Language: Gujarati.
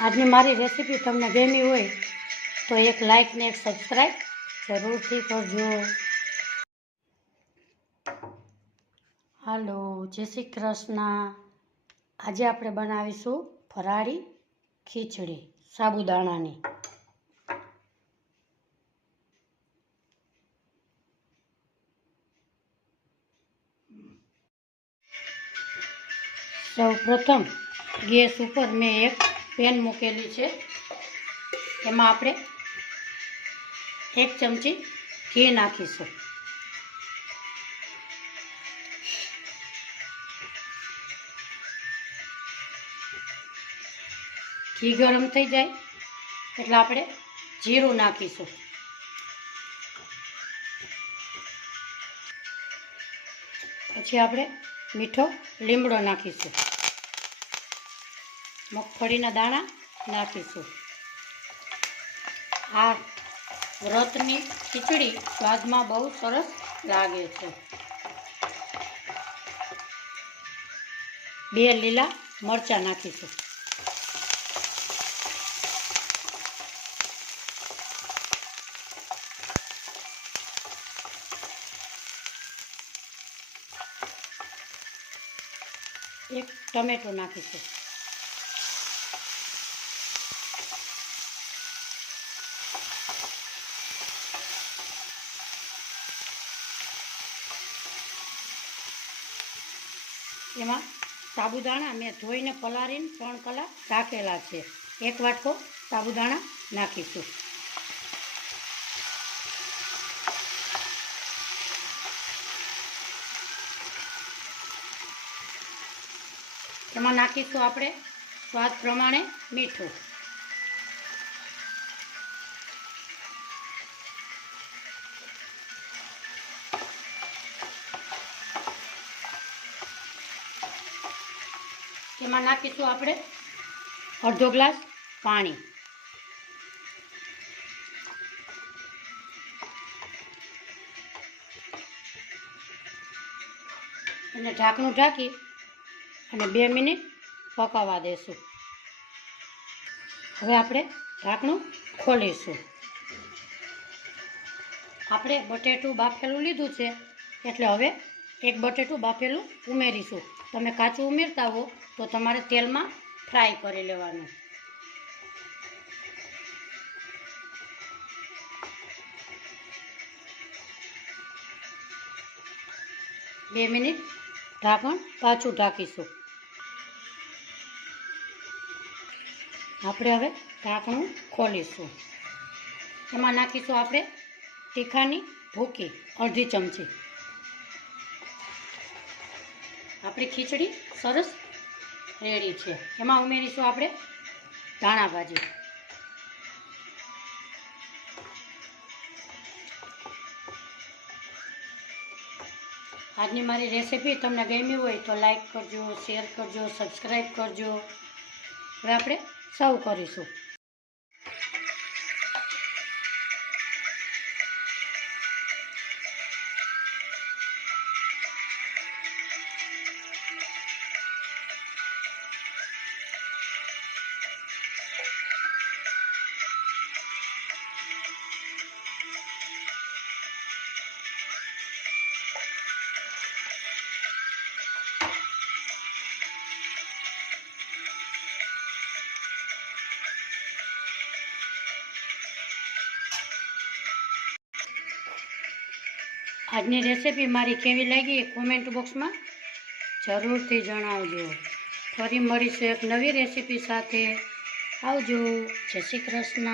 આજની મારી રેસીપી તમને ગમી હોય તો એક લાઈક ને એક સબસ્ક્રાઈબ જરૂરથી કરજો. હાલો, જય શ્રી કૃષ્ણ. આજે આપણે બનાવીશું ફરાળી ખીચડી સાબુદાણાની. સૌ પ્રથમ ગેસ ઉપર મેં એક પેન મૂકેલી છે. એમાં આપણે 1 ચમચી ઘી નાખીશું. ઘી ગરમ થઈ જાય એટલે આપણે જીરું નાખીશું. પછી આપણે મીઠો લીમડો નાખીશું. મગફળીના દાણા નાખીશું. આ વ્રતની ખીચડી સ્વાદમાં બહુ સરસ લાગે છે. 2 લીલા મરચાં નાખીશું. એક ટમેટો નાખીશું. એમાં સાબુદાણા મેં ધોઈને પલાળીને 3 કલાક રાખેલા છે. 1 વાટકો સાબુદાણા નાખીશું. એમાં નાખીશું આપણે સ્વાદ પ્રમાણે મીઠું. એમાં નાખીશું આપણે અડધો ગ્લાસ પાણી. અને ઢાંકણું ઢાંકી અને 2 મિનિટ પકાવવા દેશું. હવે આપણે ઢાંકણું ખોલીશું. આપણે બટેટું બાફેલું લીધું છે એટલે હવે 1 બટેટું બાફેલું ઉમેરીશું. તમે કાચું ઉમેરતા હો તો તમારે તેલમાં ફ્રાય કરી લેવાનું. બે મિનિટ ઢાંકણ પાછું ઢાંકીશું. આપણે હવે ઢાંકણું ખોલીશું. એમાં નાખીશું આપણે તીખાની ભૂકી અડધી ચમચી. આપણી ખીચડી સરસ રેડી છે. એમાં ઉમેરીશું આપણે ધાણા ભાજી. આજની મારી રેસીપી તમને ગમી હોય તો લાઈક કરજો, શેર કરજો, સબસ્ક્રાઈબ કરજો. હવે આપણે સર્વ કરીશું. આજની રેસીપી મારી કેવી લાગી કોમેન્ટ બોક્સમાં જરૂરથી જણાવજો. ફરી મળીશું એક નવી રેસીપી સાથે. આવજો. જય શ્રી કૃષ્ણ.